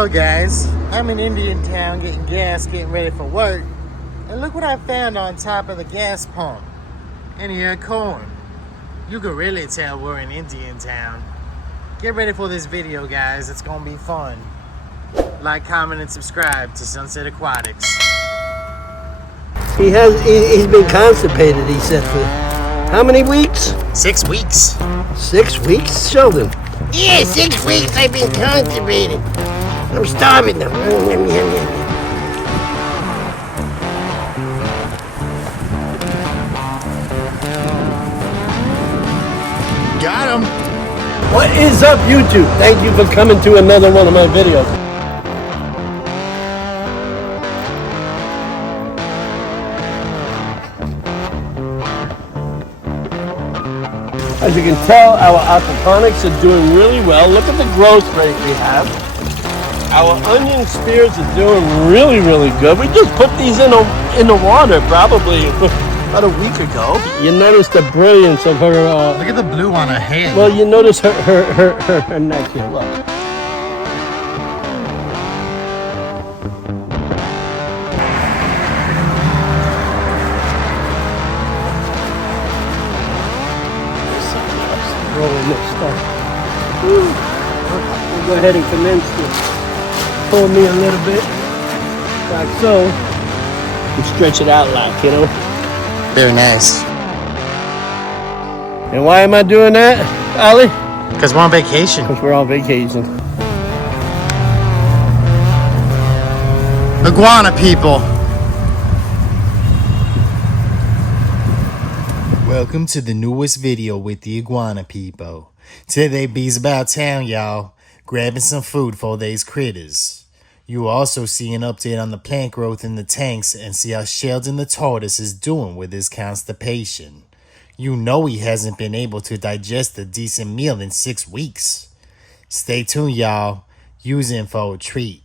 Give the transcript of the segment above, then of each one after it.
Well guys, I'm in Indian Town getting gas, getting ready for work. And look what I found on top of the gas pump. An ear of corn. You can really tell we're in Indian Town. Get ready for this video guys, it's gonna be fun. Like, comment, and subscribe to Sunset Aquatics. He's been constipated, he said, for how many weeks? 6 weeks. 6 weeks, Sheldon? Yeah, 6 weeks I've been constipated. I'm starving them. Got him. What is up, YouTube? Thank you for coming to another one of my videos. As you can tell, our aquaponics are doing really well. Look at the growth rate we have. Our onion spears are doing really, really good. We just put these in the water probably about a week ago. You notice the brilliance of her. Look at the blue on her head. Well, you notice her neck here. Look. Rolling this stuff. We'll go ahead and commence this. Pull me a little bit, like so, and stretch it out like, you know. Very nice. And why am I doing that, Ollie? Because we're on vacation. Because we're on vacation. Iguana people. Welcome to the newest video with the Iguana people. Today be's about town, y'all. Grabbing some food for these critters. You will also see an update on the plant growth in the tanks and see how Sheldon the tortoise is doing with his constipation. You know he hasn't been able to digest a decent meal in 6 weeks. Stay tuned, y'all. Use in for a treat.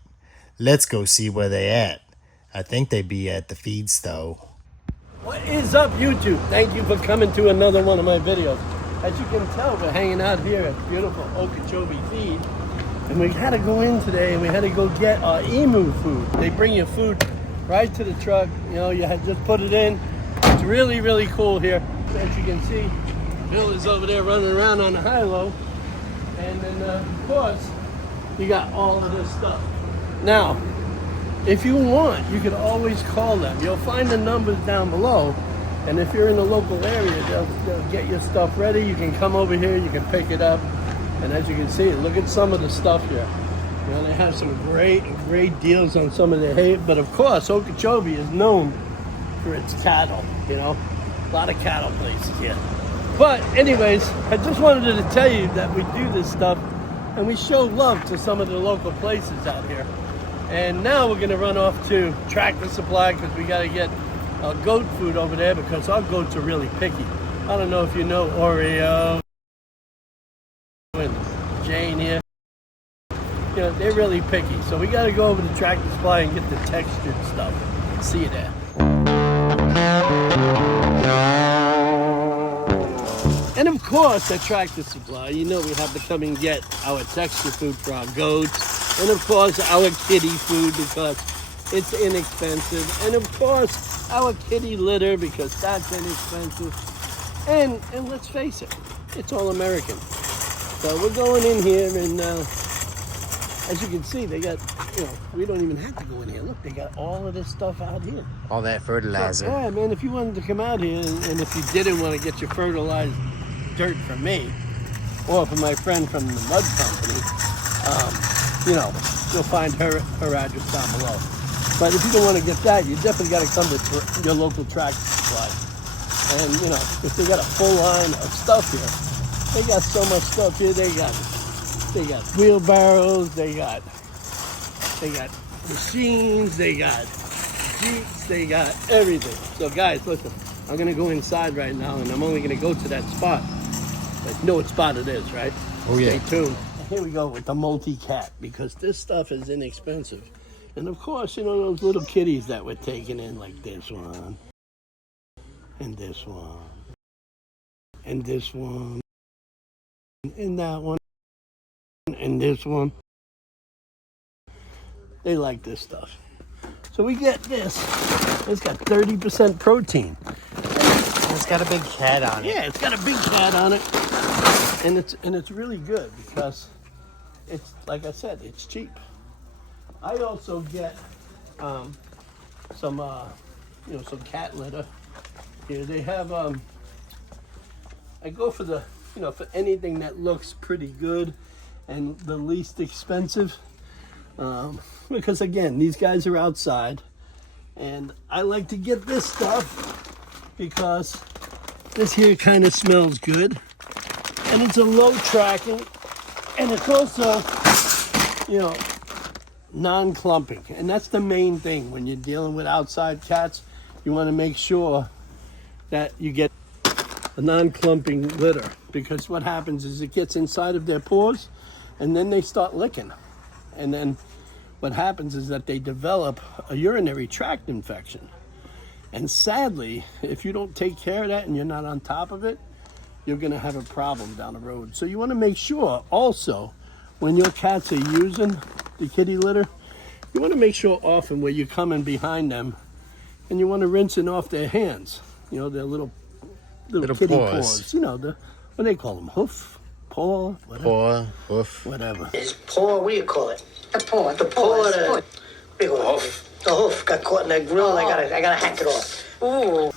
Let's go see where they at. I think they be at the feed store. What is up, YouTube? Thank you for coming to another one of my videos. As you can tell, we're hanging out here at beautiful Okeechobee Feed. And we had to go in today and we had to go get our emu food. They bring you food right to the truck. You know, you had just put it in. It's really, really cool here. As you can see, Bill is over there running around on the high-low. And then, of course, you got all of this stuff. Now, if you want, you could always call them. You'll find the numbers down below. And if you're in the local area, they'll get your stuff ready. You can come over here, you can pick it up. And as you can see, look at some of the stuff here. You know, they have some great deals on some of the hay. But of course, Okeechobee is known for its cattle, you know. A lot of cattle places here. But anyways, I just wanted to tell you that we do this stuff and we show love to some of the local places out here. And now we're gonna run off to Tractor Supply because we gotta get goat food over there because our goats are really picky. I don't know if you know Oreo and Jane here. You know, they're really picky. So we gotta go over to Tractor Supply and get the textured stuff. See you there. And of course, at Tractor Supply, you know we have to come and get our texture food for our goats. And of course, our kitty food because it's inexpensive. And of course, our kitty litter because that's inexpensive. And let's face it, it's all American. So we're going in here and as you can see, they got, you know, we don't even have to go in here. Look, they got all of this stuff out here. All that fertilizer. Yeah, man, if you wanted to come out here and if you didn't want to get your fertilized dirt from me or from my friend from the mud company, you know, you'll find her address down below. But if you don't want to get that, you definitely got to come to your local Tractor Supply. And, you know, if they got a full line of stuff here, they got so much stuff here. They got wheelbarrows, they got machines, they got Jeeps, they got everything. So guys, listen, I'm going to go inside right now and I'm only going to go to that spot. But you know what spot it is, right? Oh, yeah. Stay tuned. Here we go with the multi-cat because this stuff is inexpensive. And of course, you know, those little kitties that we're taking in, like this one, and this one, and this one, and that one, and this one. They like this stuff. So we get this. It's got 30% protein. It's got a big cat on it. Yeah, it's got a big cat on it. And it's really good because it's, like I said, it's cheap. I also get some cat litter. Here they have I go for the, for anything that looks pretty good and the least expensive. Because again, these guys are outside, and I like to get this stuff because this here kind of smells good, and it's a low tracking, and it's also, non-clumping. And that's the main thing when you're dealing with outside cats. You want to make sure that you get a non-clumping litter, because what happens is it gets inside of their paws and then they start licking. And then what happens is that they develop a urinary tract infection. And sadly, if you don't take care of that and you're not on top of it, you're going to have a problem down the road. So you want to make sure also when your cats are using the kitty litter, you want to make sure often where you're coming behind them, and you want to rinse it off their hands. Their little kitty paws. What do they call them? Hoof? Paw? Whatever. Paw, hoof. Whatever. It's paw, what do you call it? The paw. The paw, what do you call it? Hoof. The hoof got caught in that grill, and I gotta hack it off. Ooh.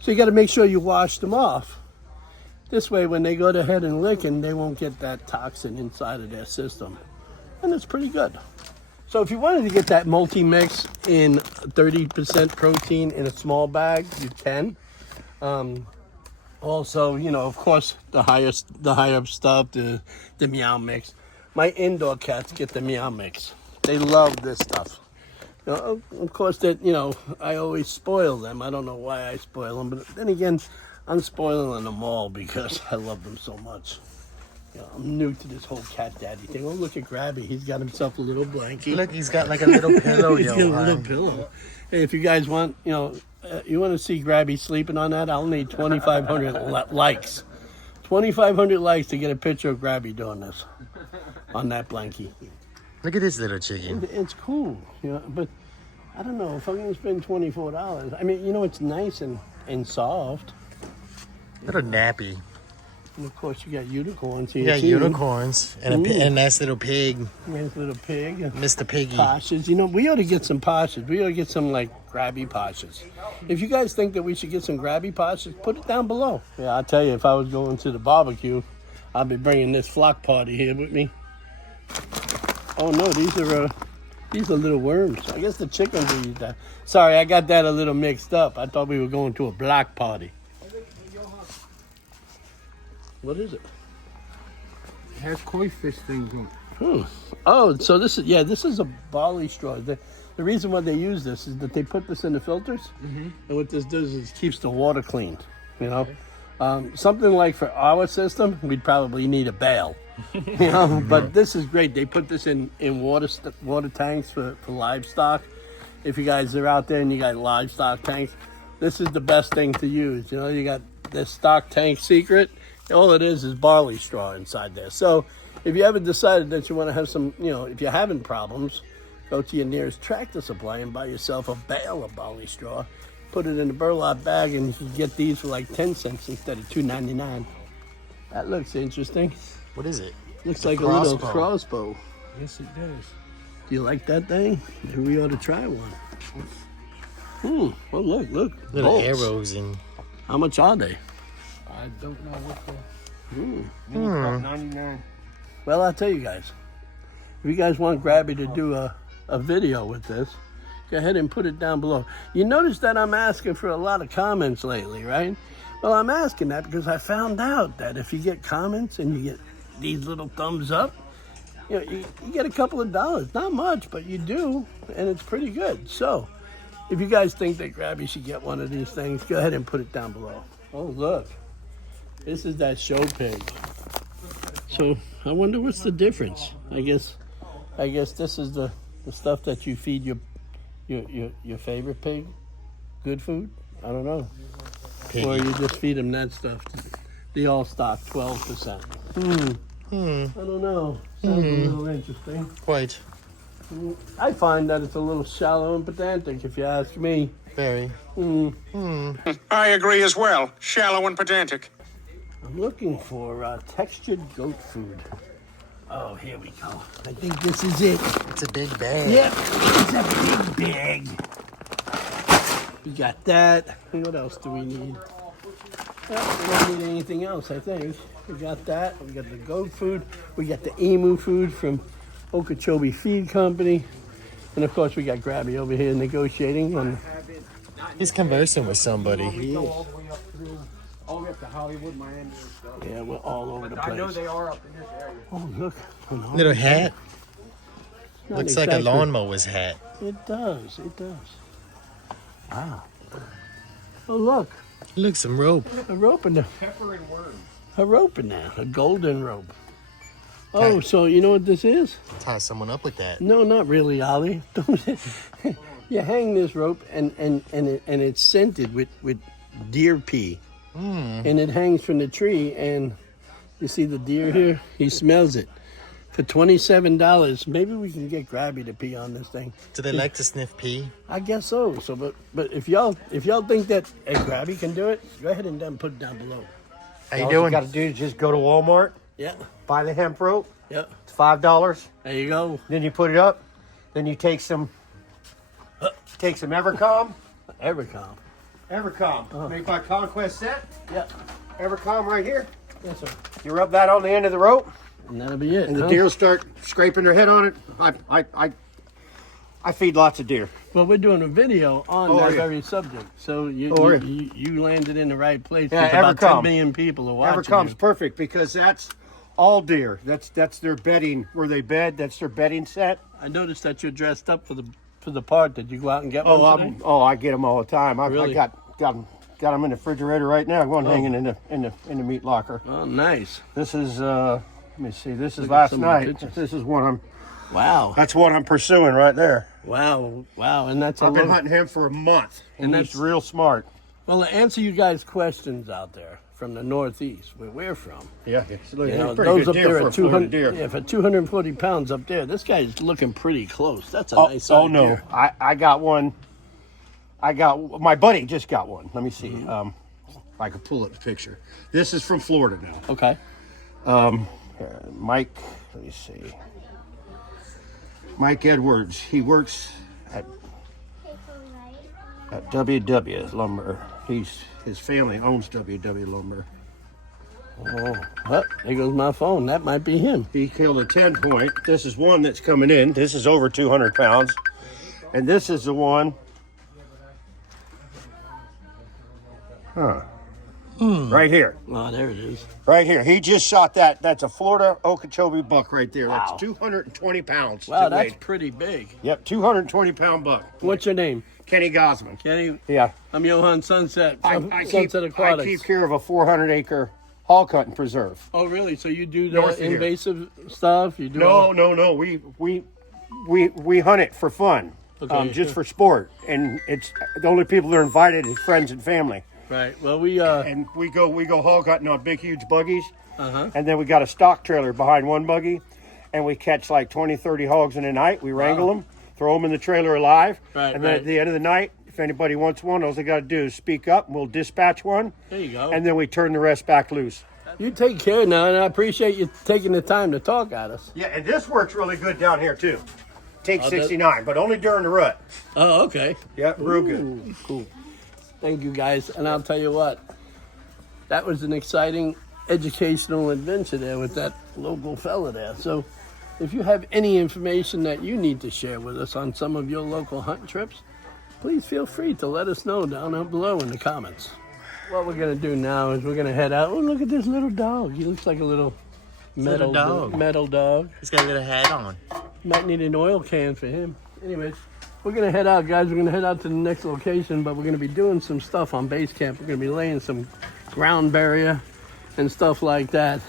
So you got to make sure you wash them off. This way, when they go to head and licking, they won't get that toxin inside of their system. And it's pretty good. So if you wanted to get that multi-mix in 30% protein in a small bag, you can. Also, of course, the higher stuff, the meow mix. My indoor cats get the meow mix. They love this stuff. Of course, I always spoil them. I don't know why I spoil them, but then again, I'm spoiling them all because I love them so much. I'm new to this whole cat daddy thing. Oh, look at Grabby. He's got himself a little blankie. Look, he's got like a little pillow, He's got a little pillow. Hey, if you guys want, you want to see Grabby sleeping on that, I'll need 2,500 likes. 2,500 likes to get a picture of Grabby doing this on that blankie. Look at this little chicken. It's cool, but I don't know if I'm going to spend $24. I mean, it's nice and soft. Little nappy. And of course, you got unicorns here. You got unicorns and a nice little pig. Nice little pig. Mr. Piggy. Poshes. We ought to get some poshes. We ought to get some, Grabby poshes. If you guys think that we should get some Grabby poshes, put it down below. Yeah, I'll tell you, if I was going to the barbecue, I'd be bringing this flock party here with me. Oh, no, these are little worms. I guess the chickens will eat that. Sorry, I got that a little mixed up. I thought we were going to a block party. What is it? It has koi fish things on it. Oh, so this is a barley straw. The reason why they use this is that they put this in the filters, and what this does is keeps the water clean. Something like for our system, we'd probably need a bale. But this is great. They put this in water tanks for livestock. If you guys are out there and you got livestock tanks, this is the best thing to use. You got this stock tank secret. All it is barley straw inside there. So if you ever decided that you want to have some, if you're having problems, go to your nearest Tractor Supply and buy yourself a bale of barley straw. Put it in a burlap bag, and you can get these for like 10 cents instead of $2.99. That looks interesting. What is it? Looks like a little crossbow. Yes, it does. Do you like that thing? Maybe we ought to try one. Well, look. Little bolts. arrows and... How much are they? I don't know what the... About 99. Well, I'll tell you guys. If you guys want Grabby to do a video with this, go ahead and put it down below. You notice that I'm asking for a lot of comments lately, right? Well, I'm asking that because I found out that if you get comments and you get these little thumbs up, you get a couple of dollars. Not much, but you do, and it's pretty good. So, if you guys think that Grabby should get one of these things, go ahead and put it down below. Oh, look. This is that show pig. So, I wonder what's the difference. I guess this is the stuff that you feed your favorite pig. Good food? I don't know. Piggy. Or you just feed them that stuff. The all stock 12%. I don't know. Sounds a little interesting. Quite. I find that it's a little shallow and pedantic, if you ask me. Very. I agree as well. Shallow and pedantic. I'm looking for textured goat food. Oh, here we go. I think this is it. It's a big bag. Yep, it's a big bag. We got that. And what else do we need? Well, we don't need anything else, I think. We got that. We got the goat food. We got the emu food from Okeechobee Feed Company. And of course, we got Grabby over here negotiating. And He's conversing with somebody. We go all the way up through, all the way up to Hollywood, Miami and stuff. yeah, we're all over the place. I know they are up in this area. Oh, look. Little hat. Not Looks like a exactly- lawnmower's hat. It does. It does. Wow. Oh, look. Look, some rope. A rope in there. Pepper and worms. A rope in there. A golden rope. Oh, so you know what this is? Tie someone up with that. No, not really, Ollie. You hang this rope and it's scented with deer pee. And it hangs from the tree, and you see the deer here? He smells it. For $27, maybe we can get Grabby to pee on this thing. Do they like to sniff pee? I guess so. So, but if y'all think that Grabby can do it, go ahead and then put it down below. How you All doing? you got to do is just go to Walmart, Yeah, buy the hemp rope. yeah. It's $5. There you go. Then you put it up. Then you take some Evercom. Evercom. Made by Conquest Set. Yeah. Evercom right here. Yes, sir. You rub that on the end of the rope, And that'll be it. and the huh? deer will start scraping their head on it. I feed lots of deer. Well, we're doing a video on Oh, that yeah. very subject. So you landed in the right place. Yeah, There's about 10 Evercom. million people are watching. Evercom's you. perfect because that's all deer. That's their bedding where they bed. That's their bedding set. I noticed that you're dressed up for the part. Did you go out and get one today? I get them all the time. I Really? got them in the refrigerator right now. One hanging in the meat locker. Oh, nice. This is let me see. This is Look at last some of the night. pictures. This is one Wow. that's what I'm pursuing right there. Wow. And that's a I've been little. hunting him for a month, and And he's that's- real smart. Well, to answer you guys' questions out there from the Northeast, where we're from, Yeah, it's you know, pretty those good up deer there for a at Florida 200, deer. yeah, for 240 pounds up there, this guy's looking pretty close. That's a nice size no, deer. I got one. My buddy just got one. Let me see. Mm-hmm. If I could pull up the picture. This is from Florida now. Okay. Mike, let me see. Mike Edwards. He works at WW Lumber. His family owns WW Lumber. Oh, there goes my phone. That might be him. He killed a 10-point. This is one that's coming in. This is over 200 pounds. And this is the one. Right here. Oh, there it is. Right here. He just shot that. That's a Florida Okeechobee buck right there. Wow. That's 220 pounds. Wow, to that's weight. pretty big. Yep, 220-pound buck. What's your name? Kenny Gosman. Kenny. Yeah. I'm Johan Sunset. I Sunset Aquatics. keep care of a 400-acre hog hunting preserve. Oh, really? So you do North the of here. invasive stuff? You do all- No. We hunt it for fun, Okay, just sure. for sport, and it's the only people that are invited is friends and family. Right. Well, we And we go hog hunting on big, huge buggies, Uh-huh. and then we got a stock trailer behind one buggy, and we catch like 20, 30 hogs in a night. We wrangle them, throw them in the trailer alive, Right, and then right. at the end of the night, if anybody wants one, all they got to do is speak up, and we'll dispatch one, there you go. and then we turn the rest back loose. You take care now, and I appreciate you taking the time to talk at us. Yeah, and this works really good down here too. Take that- 69, but only during the rut. Oh, okay. Yep, real good. Ooh, cool. Thank you, guys. And I'll tell you what, that was an exciting educational adventure there with that local fella there. So if you have any information that you need to share with us on some of your local hunting trips, please feel free to let us know down below in the comments. What we're going to do now is we're going to head out. Oh, look at this little dog. He looks like a little metal dog. Metal dog. He's got a little hat on. Might need an oil can for him. Anyways, we're going to head out, guys. We're going to head out to the next location, but we're going to be doing some stuff on base camp. We're going to be laying some ground barrier and stuff like that.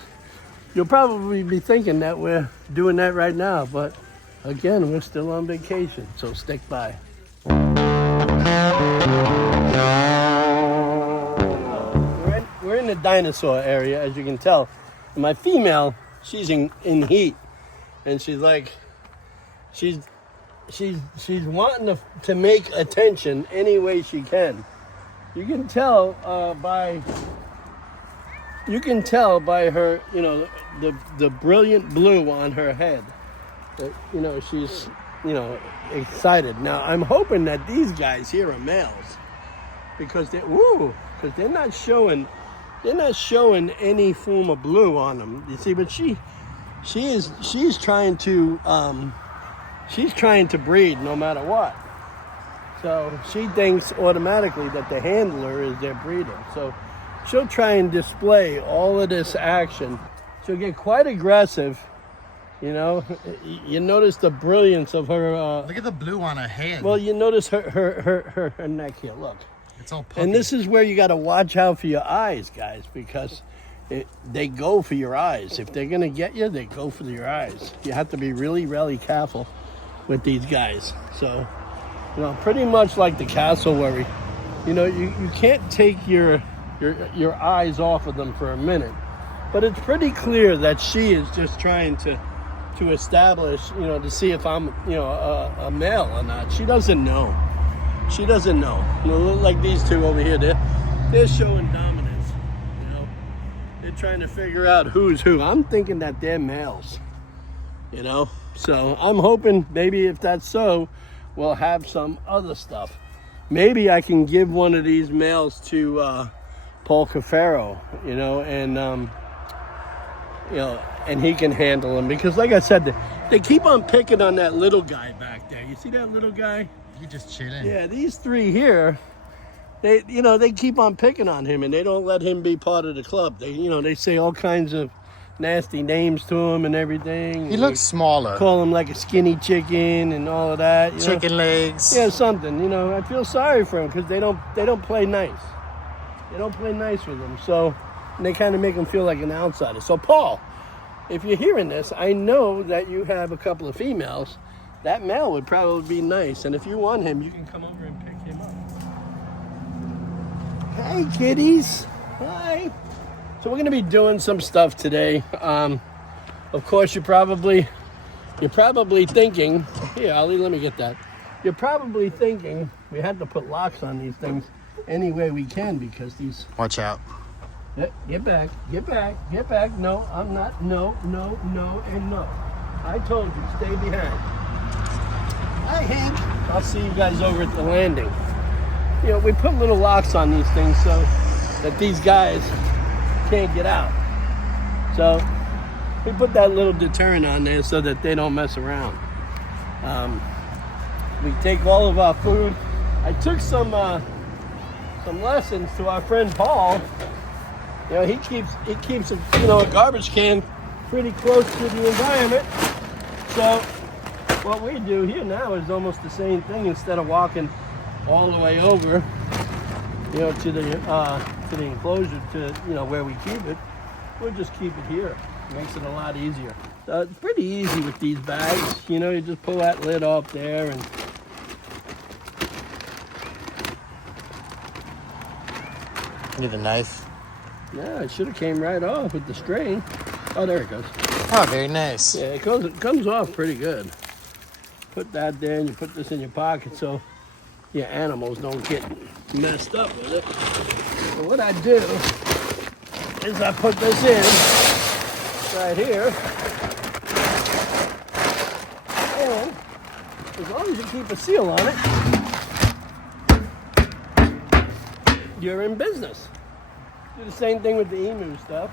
You'll probably be thinking that we're doing that right now, but again, we're still on vacation, so stick by. We're in the Dinosaur area, as you can tell. And my female, she's in heat, and she's she's wanting to make attention any way she can. You can tell by her, you know, the brilliant blue on her head. That, you know, she's, you know, excited. Now I'm hoping that these guys here are males, because they're not showing any form of blue on them. You see, but she's trying to breed no matter what. So she thinks automatically that the handler is their breeder. So she'll try and display all of this action. She'll get quite aggressive. You know, you notice the brilliance of her. Look at the blue on her head. Well, you notice her neck here. Look. It's all puffy. And this is where you got to watch out for your eyes, guys, because they go for your eyes. If they're going to get you, they go for your eyes. You have to be really, really careful with these guys. So, you know, pretty much like the cassowary, you know, you can't take your eyes off of them for a minute. But it's pretty clear that she is just trying to establish, you know, to see if I'm, you know, a male or not. She doesn't know. She doesn't know. You know, like these two over here, they're showing dominance. You know, they're trying to figure out who's who. I'm thinking that they're males. You know, so I'm hoping maybe if that's so, we'll have some other stuff. Maybe I can give one of these males to Paul Cafaro, you know, and you know, and he can handle them, because, like I said, they keep on picking on that little guy back there. You see that little guy? You just chilling. Yeah, these three here, they keep on picking on him, and they don't let him be part of the club. They say all kinds of nasty names to him and everything. He looks smaller. Call him like a skinny chicken and all of that. You know? Chicken legs. Yeah, something. You know, I feel sorry for him, because they don't play nice. They don't play nice with him, so they kind of make him feel like an outsider. So, Paul, if you're hearing this, I know that you have a couple of females. That male would probably be nice, and if you want him, you can come over and pick him up. Hey, kitties. Hi. So we're going to be doing some stuff today. Of course, you're probably thinking, here, Ollie, let me get that. You're probably thinking we had to put locks on these things any way we can, because these... Watch out. Get back. No, I'm not. No, and no. I told you, stay behind. Hi, Hank. I'll see you guys over at the landing. You know, we put little locks on these things so that these guys can't get out. So we put that little deterrent on there so that they don't mess around. We take all of our food. I took some lessons to our friend Paul. You know, he keeps a garbage can pretty close to the environment. So what we do here now is almost the same thing. Instead of walking all the way over, you know, to the enclosure, to, you know, where we keep it, we'll just keep it here. It makes it a lot easier. It's pretty easy with these bags. You know, you just pull that lid off there and Need a knife. yeah, it should have came right off with the string. Oh, there it goes. Oh, very nice. Yeah, it comes off pretty good. Put that there, and you put this in your pocket so your animals don't get messed up with it. So what I do is I put this in right here, and as long as you keep a seal on it, you're in business. Do the same thing with the emu stuff.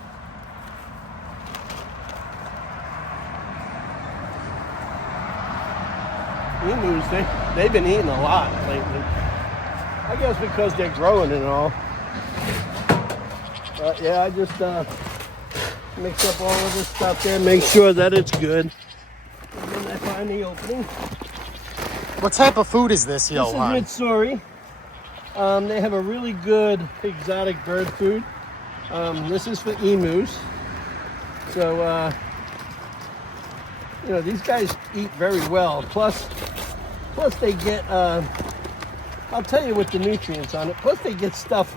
Emus, they've been eating a lot lately. I guess because they're growing and all. But yeah, I just mix up all of this stuff there, make sure that it's good. And then I find the opening. What type of food is this, This Johan? is Mitsuri. They have a really good exotic bird food. This is for emus. So, you know, these guys eat very well. Plus they get, I'll tell you what the nutrients on it. Plus they get stuff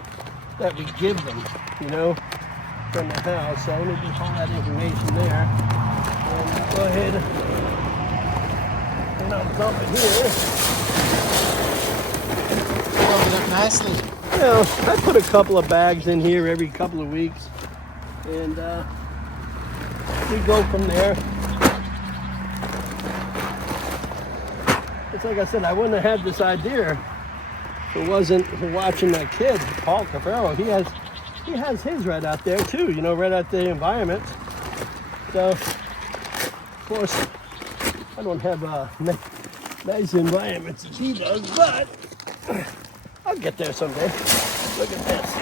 that we give them, you know, from the house. So let me just hold that information there. And go ahead and I'll dump it here. Covered up nicely. You know, I put a couple of bags in here every couple of weeks, and we go from there. It's like I said, I wouldn't have had this idea if it wasn't for watching that kid, Paul Caprero. He has his right out there too, you know, right out the environment. So, of course, I don't have nice environments as he does, but I'll get there someday. Look at this.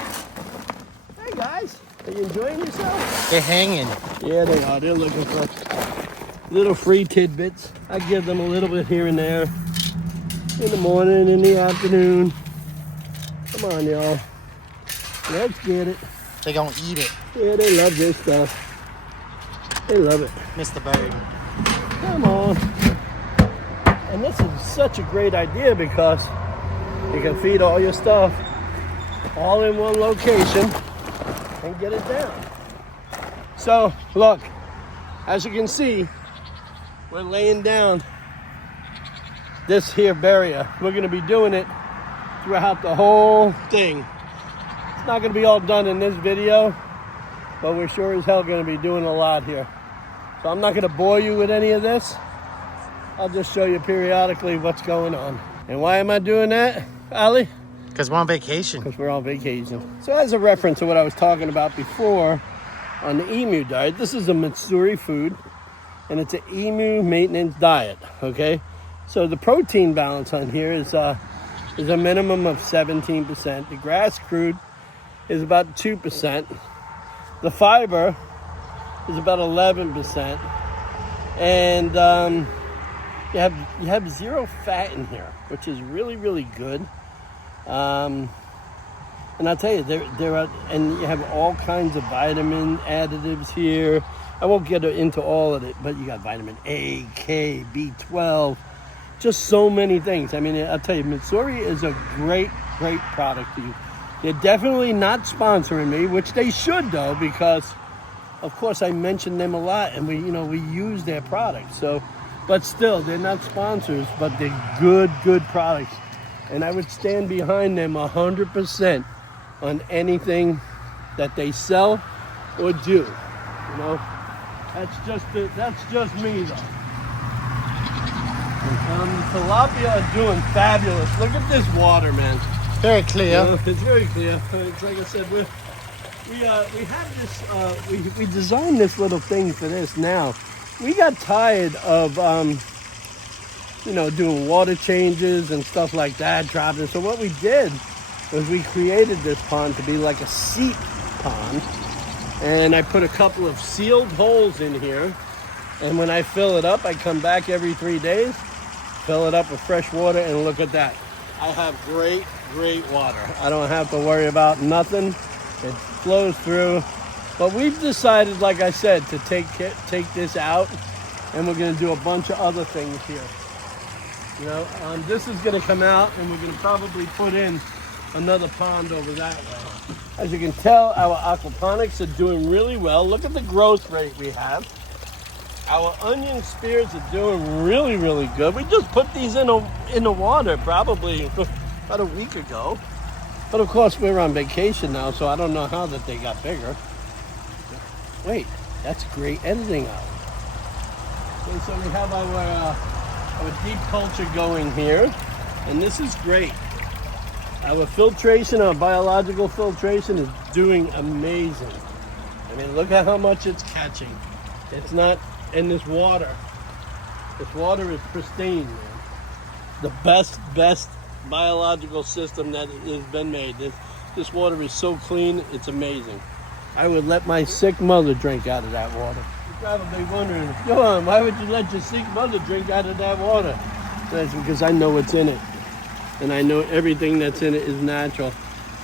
Hey guys, are you enjoying yourself? They're hanging. Yeah, they are. They're looking for little free tidbits. I give them a little bit here and there. In the morning, in the afternoon. Come on, y'all. Let's get it. They're gonna eat it, Yeah, they love this stuff. They love it. Mr. Bird. Come on. And this is such a great idea because you can feed all your stuff all in one location and get it down. So, look, as you can see, we're laying down this here barrier. We're going to be doing it throughout the whole thing. It's not going to be all done in this video, but we're sure as hell going to be doing a lot here. So I'm not going to bore you with any of this. I'll just show you periodically what's going on. And why am I doing that, Ali? Because we're on vacation. Because we're on vacation. So as a reference to what I was talking about before on the emu diet, this is a Missouri food, and it's an emu maintenance diet, okay? So the protein balance on here is a minimum of 17%. The grass crude is about 2%. The fiber is about 11%. And you have zero fat in here, which is really, really good. And I'll tell you, there are, and you have all kinds of vitamin additives here. I won't get into all of it, but you got vitamin A, K, B12, just so many things. I mean, I'll tell you, Missouri is a great, great product to use. They're definitely not sponsoring me, which they should though, because of course I mention them a lot, and we use their products. So, but still, they're not sponsors, but they're good products. And I would stand behind them 100% on anything that they sell or do. You know, that's just me though. The tilapia are doing fabulous. Look at this water, man. Very clear. It's very clear. It's like I said, we have this. We designed this little thing for this. Now, we got tired of doing water changes and stuff like that, dropping. So what we did was we created this pond to be like a seep pond, and I put a couple of sealed holes in here. And when I fill it up, I come back every 3 days, fill it up with fresh water, and look at that. I have great water. I don't have to worry about nothing. It flows through. But we've decided, like I said, to take this out, and we're going to do a bunch of other things here. You know, this is going to come out, and we're going to probably put in another pond over that way. As you can tell, our aquaponics are doing really well. Look at the growth rate we have. Our onion spears are doing really, really good. We just put these in the water probably about a week ago. But of course, we're on vacation now, so I don't know how that they got bigger. Wait, that's great editing out. And so we have our deep culture going here, and this is great. Our filtration, our biological filtration is doing amazing. I mean, look at how much it's catching. It's not in this water. This water is pristine, man. The best biological system that has been made. This water is so clean, it's amazing. I would let my sick mother drink out of that water. You're probably wondering, Johan, why would you let your sick mother drink out of that water? That's because I know what's in it. And I know everything that's in it is natural.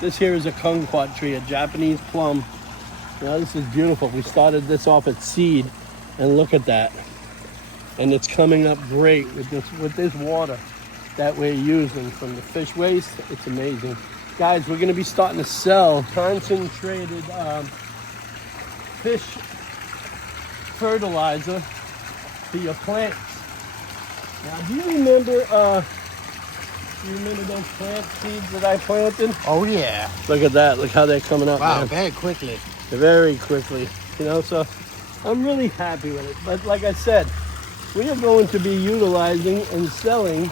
This here is a kumquat tree, a Japanese plum. Now this is beautiful. We started this off at seed, and look at that. And it's coming up great with this water that we're using from the fish waste. It's amazing. Guys, we're gonna be starting to sell concentrated fish fertilizer for your plants. Now, do you remember those plant seeds that I planted? Oh, yeah. Look at that. Look how they're coming up, Wow, man. very quickly. Very quickly. You know, so I'm really happy with it. But like I said, we are going to be utilizing and selling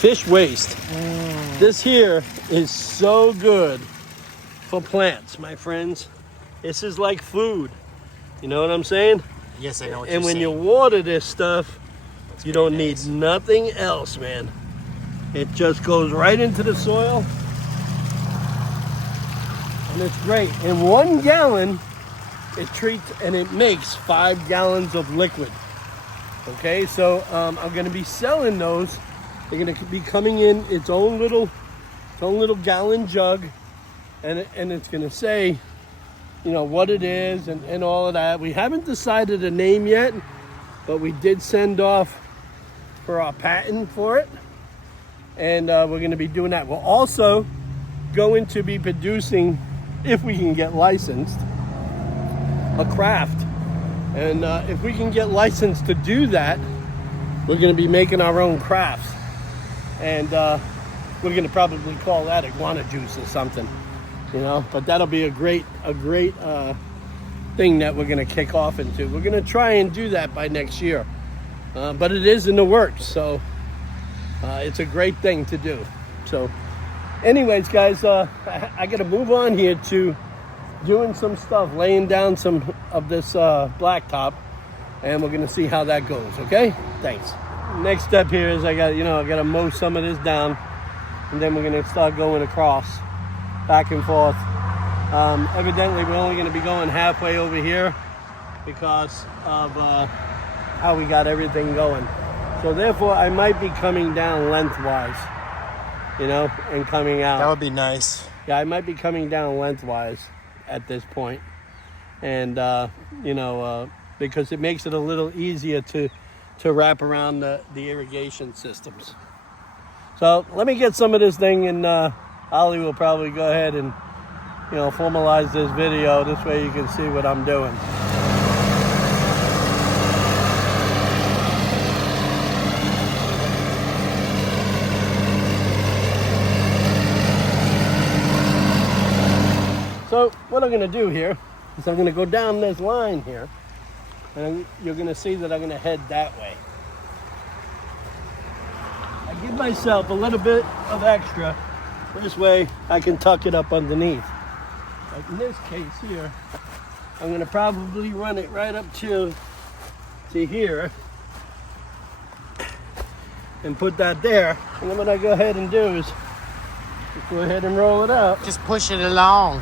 fish waste. This here is so good for plants, my friends. This is like food. You know what I'm saying? Yes, I know what And you're when you saying. water this stuff, you don't need nothing else, man. It just goes right into the soil. And it's great. In 1 gallon, it treats and it makes 5 gallons of liquid. Okay, so I'm going to be selling those. They're going to be coming in its own little gallon jug, and it's going to say, you know, what it is and all of that. We haven't decided a name yet, but we did send off for our patent for it, and we're going to be doing that. We're also going to be producing, if we can get licensed, a craft. And if we can get licensed to do that, we're going to be making our own crafts. And we're going to probably call that iguana juice or something, you know. But that'll be a great thing that we're going to kick off into. We're going to try and do that by next year. But it is in the works, so it's a great thing to do. So anyways, guys, I got to move on here to doing some stuff, laying down some of this blacktop, and we're going to see how that goes, okay? Thanks. Next step here is I got to mow some of this down, and then we're going to start going across, back and forth. Evidently, we're only going to be going halfway over here because of how we got everything going. So therefore, I might be coming down lengthwise, you know, and coming out. That would be nice. Yeah, I might be coming down lengthwise at this point. And, because it makes it a little easier to wrap around the irrigation systems. So let me get some of this thing, and Ollie will probably go ahead and, you know, formalize this video. This way you can see what I'm doing. So what I'm going to do here is I'm going to go down this line here, and you're going to see that I'm going to head that way. I give myself a little bit of extra. This way I can tuck it up underneath. Like in this case here, I'm going to probably run it right up to here and put that there. And then what I go ahead and do is just go ahead and roll it out. Just push it along.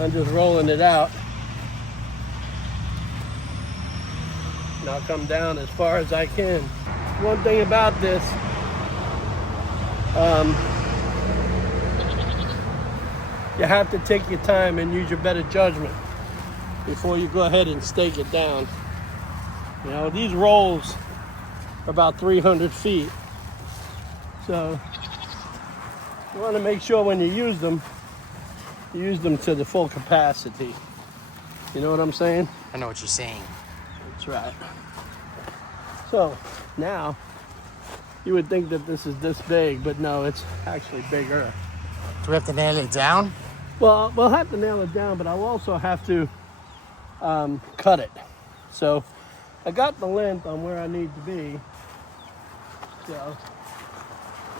I'm just rolling it out. And I'll come down as far as I can. One thing about this, you have to take your time and use your better judgment before you go ahead and stake it down. You know, these rolls are about 300 feet. So you want to make sure when you use them to the full capacity. You know what I'm saying? I know what you're saying. That's right. So now you would think that this is this big, but no, it's actually bigger. Do we have to nail it down? Well, we'll have to nail it down, but I'll also have to cut it. So I got the length on where I need to be. So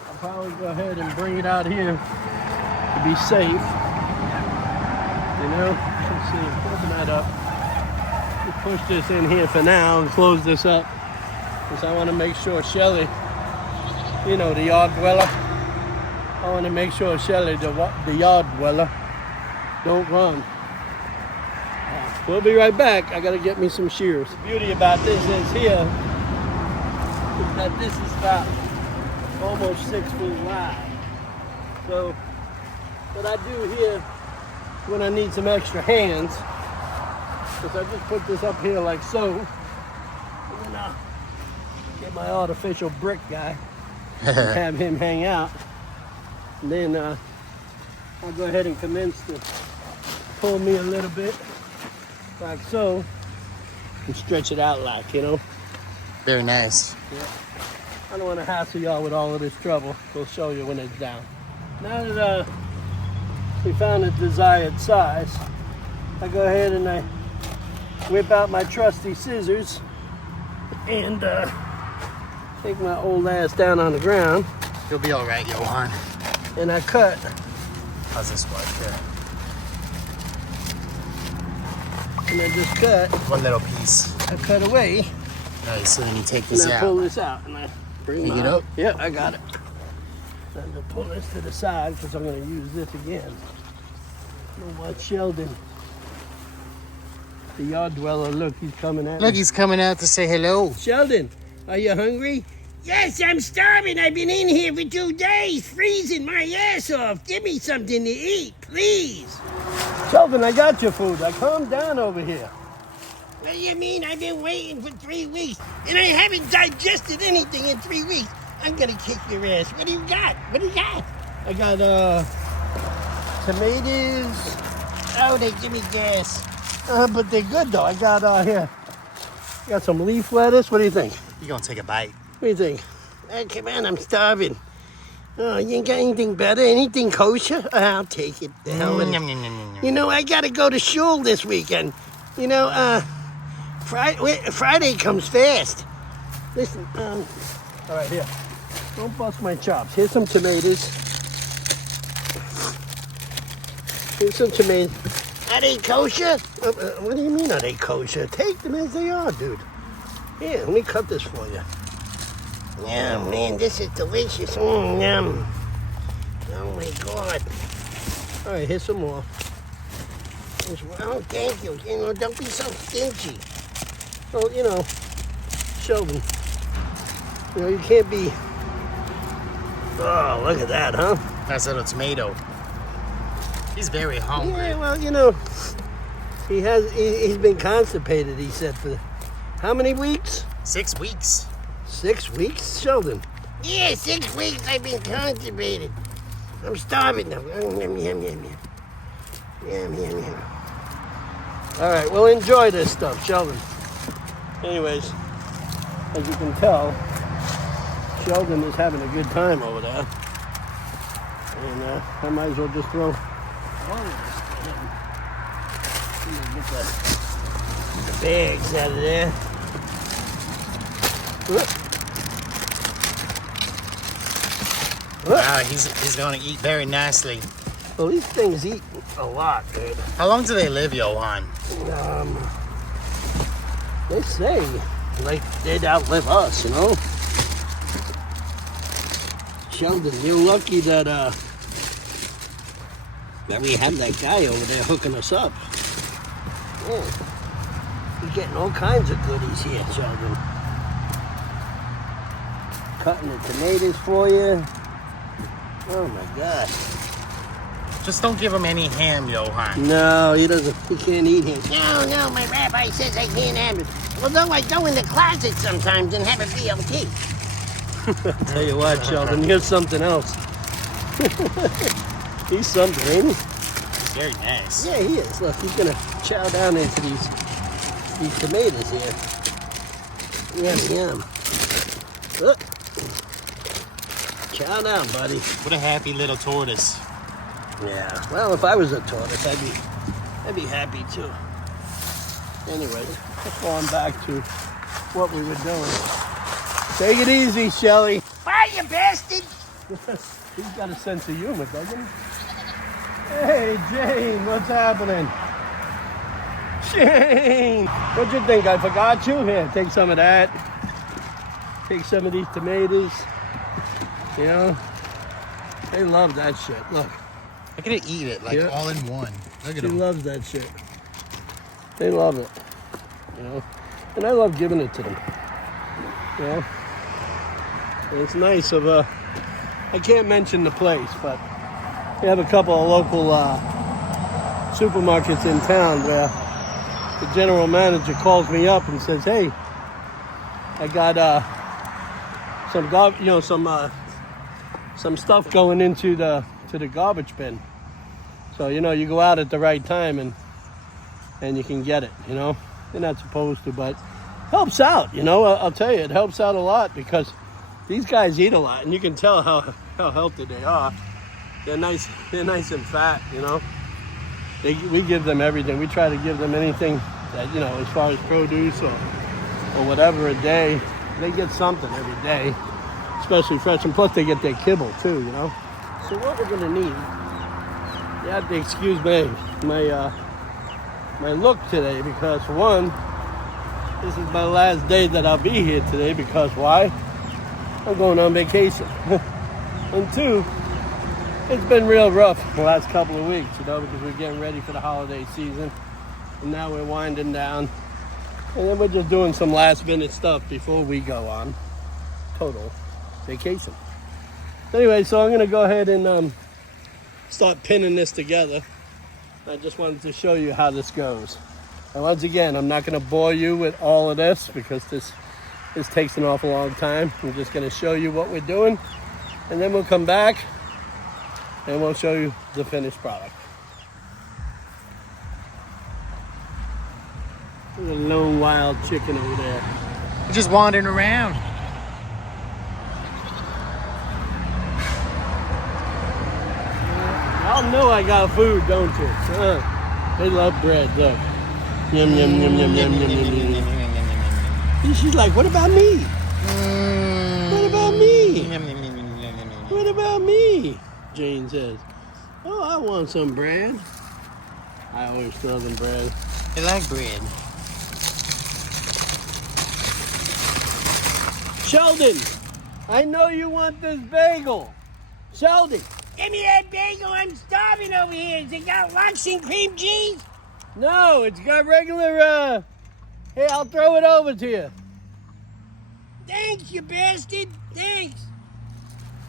I'll probably go ahead and bring it out here to be safe. You know, let's see, open that up. We'll push this in here for now and close this up, because I want to make sure Shelly, you know, the yard dweller, I want to make sure Shelly, the yard dweller, don't run. We'll be right back. I got to get me some shears. The beauty about this is here is that this is about almost 6 feet wide. So what I do here when I need some extra hands is I just put this up here like so, and then I'll get my artificial brick guy and have him hang out, and then I'll go ahead and commence to pull me a little bit like so, and stretch it out like, you know. Very nice. Yeah. I don't want to hassle y'all with all of this trouble. We'll show you when it's down. Now that we found a desired size, I go ahead and I whip out my trusty scissors and take my old ass down on the ground. You'll be all right, Johan. And I cut. How's this work here? And I just cut. One little piece. I cut away. Nice. So then you take And this I out. pull this out. And I bring Pick my... it up? Yeah, I got it. I'm going to pull this to the side because I'm going to use this again. You know what, Sheldon? The yard dweller, look, he's coming at me. Look, he's coming out to say hello. Sheldon, are you hungry? Yes, I'm starving. I've been in here for 2 days, freezing my ass off. Give me something to eat, please. Sheldon, I got your food. Now calm down over here. What do you mean? I've been waiting for 3 weeks, and I haven't digested anything in 3 weeks. I'm gonna kick your ass. What do you got? What do you got? I got tomatoes. Oh, they give me gas. But they're good though. I got here. Got some leaf lettuce. What do you think? You gonna take a bite? What do you think? Hey, come on, I'm starving. Oh, you ain't got anything better? Anything kosher? I'll take it. The hell with it. You know, I gotta go to shul this weekend. You know, Friday comes fast. Listen, all right, here. Don't bust my chops. Here's some tomatoes. Here's some tomatoes. Are they kosher? What do you mean, are they kosher? Take them as they are, dude. Here, let me cut this for you. Yeah, man, this is delicious. Yum. Oh, my God. All right, here's some more. Oh, thank you. You know, don't be so stingy. So, you know, Sheldon, you know, you can't be... Oh, look at that, huh? That's a little tomato. He's very hungry. Yeah, well, you know, he's been constipated, he said, for how many weeks? 6 weeks. 6 weeks, Sheldon? Yeah, 6 weeks I've been constipated. I'm starving now. Yum, yum, yum, yum. Yum, yum, yum. All right, well, enjoy this stuff, Sheldon. Anyways, as you can tell, Sheldon is having a good time over there. And I might as well just throw all of this in. Get the bags out of there. Wow, he's gonna eat very nicely. Well, these things eat a lot, dude. How long do they live, Johan? They say like they'd outlive us, you know. Sheldon, you're lucky that we have that guy over there hooking us up. Yeah. You're getting all kinds of goodies here, Sheldon. Cutting the tomatoes for you. Oh my God. Just don't give him any ham, Johan. No, he doesn't. He can't eat him. No, my rabbi says I can't have it. Although I go in the closet sometimes and have a BLT. I'll tell you what, Sheldon, here's something else. He's something, ain't he? He's very nice. Yeah, he is. Look, he's gonna chow down into these tomatoes here. Yum. Look. Chow down, buddy. What a happy little tortoise. Yeah. Well, if I was a tortoise, I'd be happy too. Anyways, let's go on back to what we were doing. Take it easy, Shelly. Bye, you bastard. He's got a sense of humor, doesn't he? Hey, Jane, what's happening? Jane, what'd you think? I forgot you? Here, take some of that. Take some of these tomatoes. You know, they love that shit. Look. Look at it eat it, like all in one. Look at She him. loves that shit. They love it. You know? And I love giving it to them. You know? And it's nice of I can't mention the place, but we have a couple of local supermarkets in town where the general manager calls me up and says, "Hey, I got some stuff going into the garbage bin. So, you know, you go out at the right time and you can get it, you know." They're not supposed to, but helps out, you know. I'll tell you, it helps out a lot because these guys eat a lot, and you can tell how healthy they are. They're nice and fat, you know. We give them everything. We try to give them anything that, you know, as far as produce or whatever a day. They get something every day, especially fresh, and plus they get their kibble too, you know. So what we're gonna need, you have to excuse my look today, because for one, this is my last day that I'll be here today, because why? I'm going on vacation. And two, it's been real rough the last couple of weeks, you know, because we're getting ready for the holiday season, and now we're winding down, and then we're just doing some last minute stuff before we go on total vacation. Anyway, so I'm gonna go ahead and start pinning this together. I just wanted to show you how this goes. And once again, I'm not gonna bore you with all of this because this takes an awful long time. I'm just gonna show you what we're doing, and then we'll come back and we'll show you the finished product. There's a lone wild chicken over there. Just wandering around. Y'all know I got food, don't you? They love bread, look. Yum, yum, yum, yum, yum, yum, yum, yum. And she's like, what about me? What about me? What about me? Jane says, oh, I want some bread. I always throw them bread. I like bread. Sheldon, I know you want this bagel. Sheldon. Give me that bagel, I'm starving over here. Has it got lunch and cream cheese? No, it's got regular, hey, I'll throw it over to you. Thanks, you bastard. Thanks.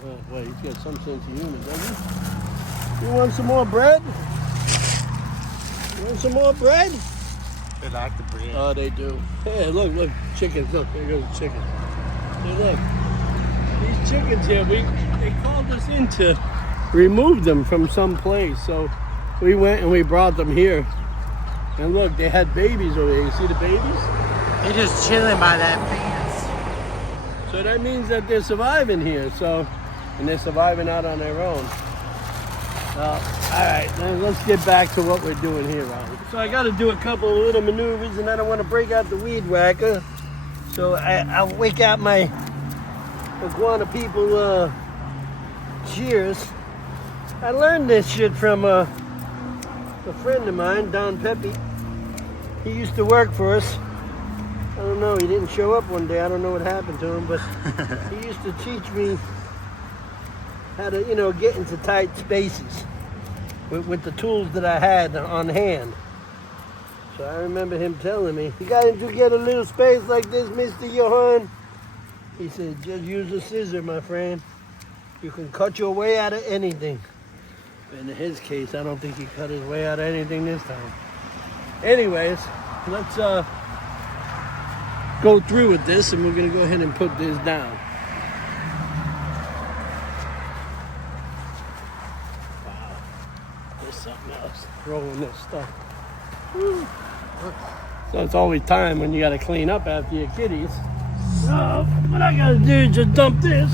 Oh, wait, he's got some sense of humor, doesn't he? You want some more bread? You want some more bread? They like the bread. Oh, they do. Hey, look, chickens. Look, there goes the chickens. Hey, look. These chickens here, they called us in to remove them from some place. So we went and we brought them here. And look, they had babies over here. You see the babies? They're just chilling by that fence. So that means that they're surviving here. So, and they're surviving out on their own. All right, then let's get back to what we're doing here, Ron. So I got to do a couple of little maneuvers, and I don't want to break out the weed whacker. So I'll wake out my iguana people cheers. I learned this shit from a friend of mine, Don Pepe. He used to work for us. I don't know, he didn't show up one day. I don't know what happened to him, but he used to teach me how to, you know, get into tight spaces with the tools that I had on hand. So I remember him telling me, you got to get a little space like this, Mr. Johan. He said, just use a scissor, my friend. You can cut your way out of anything. But in his case, I don't think he cut his way out of anything this time. Anyways, let's go through with this, and we're going to go ahead and put this down. Wow. There's something else. Throwing this stuff. Woo. So it's always time when you got to clean up after your kitties. So what I got to do is just dump this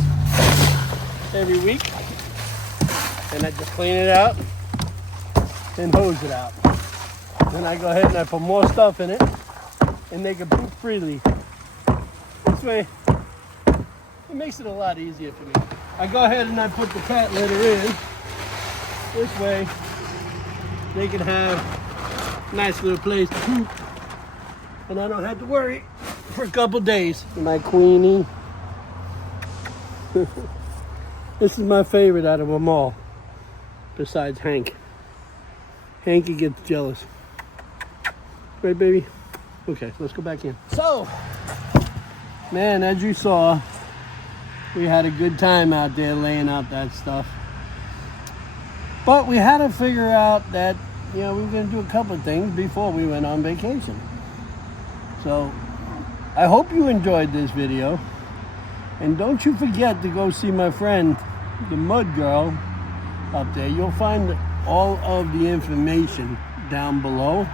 every week. And I just clean it out and hose it out. Then I go ahead and I put more stuff in it and they can poop freely. This way, it makes it a lot easier for me. I go ahead and I put the cat litter in. This way, they can have a nice little place to poop. And I don't have to worry for a couple days. My Queenie. This is my favorite out of them all. Besides Hank. Hanky gets jealous. Right, baby? Okay, let's go back in. So, man, as you saw, we had a good time out there laying out that stuff. But we had to figure out that, you know, we were going to do a couple of things before we went on vacation. So, I hope you enjoyed this video. And don't you forget to go see my friend, the Mud Girl, up there. You'll find all of the information down below.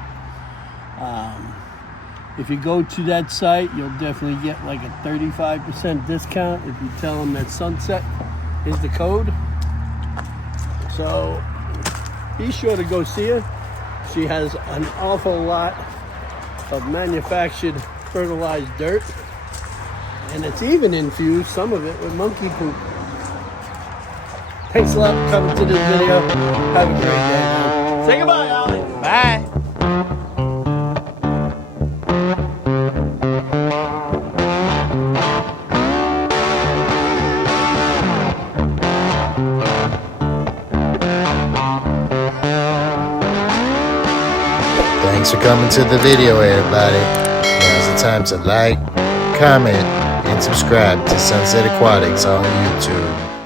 If you go to that site, you'll definitely get like a 35% discount if you tell them that Sunset is the code. So be sure to go see her. She has an awful lot of manufactured fertilized dirt, and it's even infused, some of it, with monkey poop. Thanks a lot for coming to this video. Have a great day, man. Say goodbye, Ollie. Bye. Thanks for coming to the video, everybody. Now's the time to like, comment, and subscribe to Sunset Aquatics on YouTube.